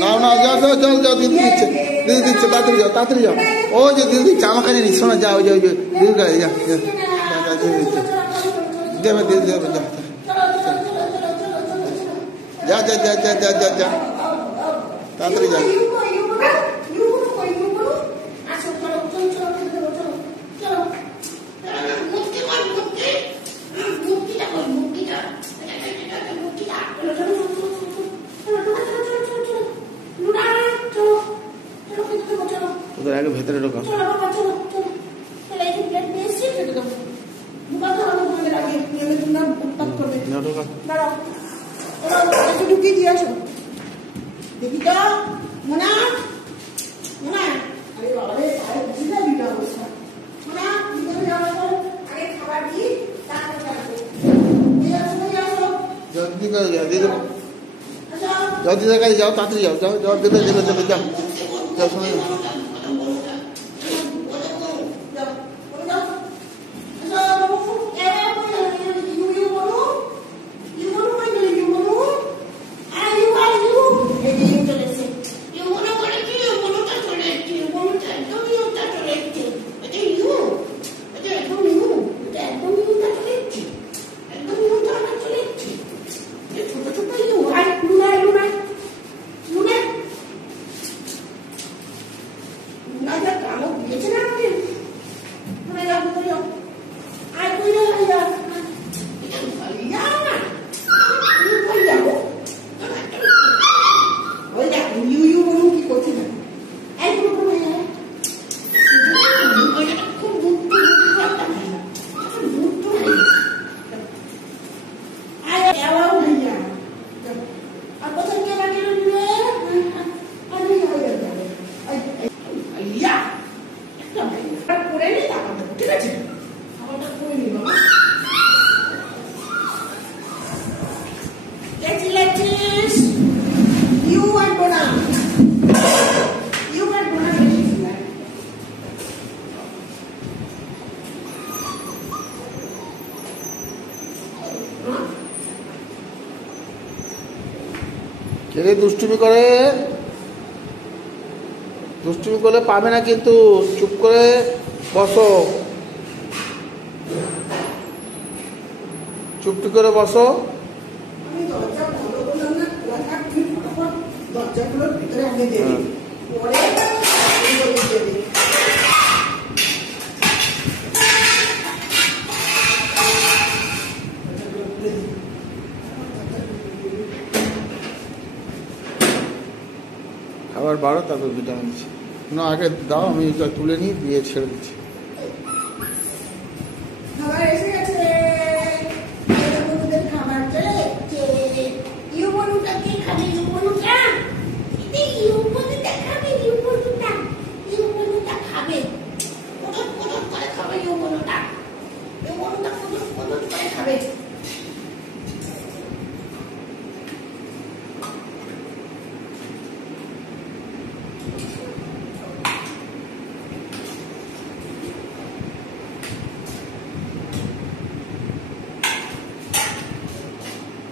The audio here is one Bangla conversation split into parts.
নাও নাও, যাও যাও যাও যাও, দিদি দিচ্ছে, দিদি দিচ্ছে, তাড়াতাড়ি যাও, তাড়াতাড়ি যাও। ও যে দিদি দিচ্ছে, আমার কাছে নিস না, যাও যাও দিদির কাছে যাও, দেবে দিদি দেবে, যা যা যা যা যা যা যা যা, তাড়াতাড়ি যা। তোদের আগে ভেতরে ঢোকা। ঢুকিয়ে দিয়ে আসো, দেখি তো মোনা মোনা, আরে বাবা রে, অবস্থা। মোনা ভিতরে যাওয়ার পর আগে খাবার দিই, তারপরে আসো। জলদি করে যাও, দিদি যাও, দিদির কাছে যাও, তাড়াতাড়ি যাও, যাও যাও, দিদি দিদি চলে যাও, যাও শোনো। ছেলে দুষ্টুমি করে, দুষ্টুমি করলে পাবে না কিন্তু, চুপ করে বসো, চুপটি করে বসো। খাবার বাড়ো, তারপর ভিটামিন দিচ্ছি না, আগে দাও, আমি এটা তুলে নিই, দিয়ে ছেড়ে দিচ্ছি।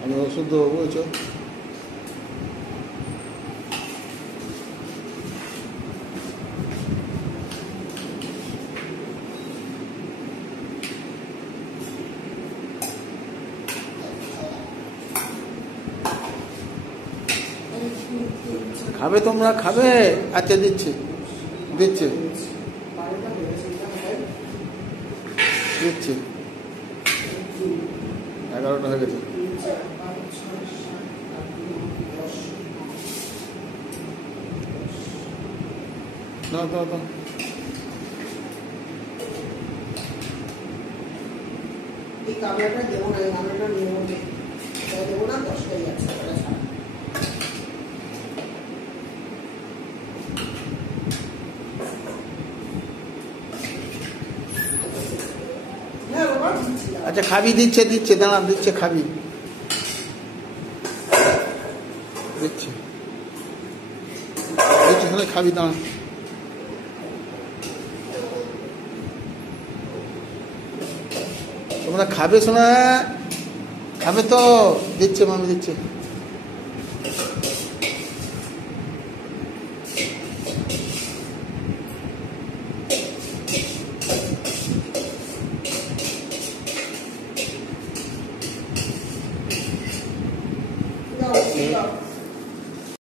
আমি ওষুধ দেবো, বুঝছো? খাবে তোমরা, খাবে? আচ্ছা দিচ্ছি দিচ্ছি দিচ্ছি, 11টা হয়ে গেছে। দাও দাও দাও, এই কামড়াটা দেবো না, এই কামড়াটা নিয়ে দেবো না, 10টাই আছে। আচ্ছা খাবি, দিচ্ছে দিচ্ছে, দাঁড়া দিচ্ছে, খাবি দিচ্ছে দিচ্ছে, তাহলে খাবি, দাঁড়া। তোমরা খাবে শোনা, খাবে তো, দিচ্ছে মামি দিচ্ছে।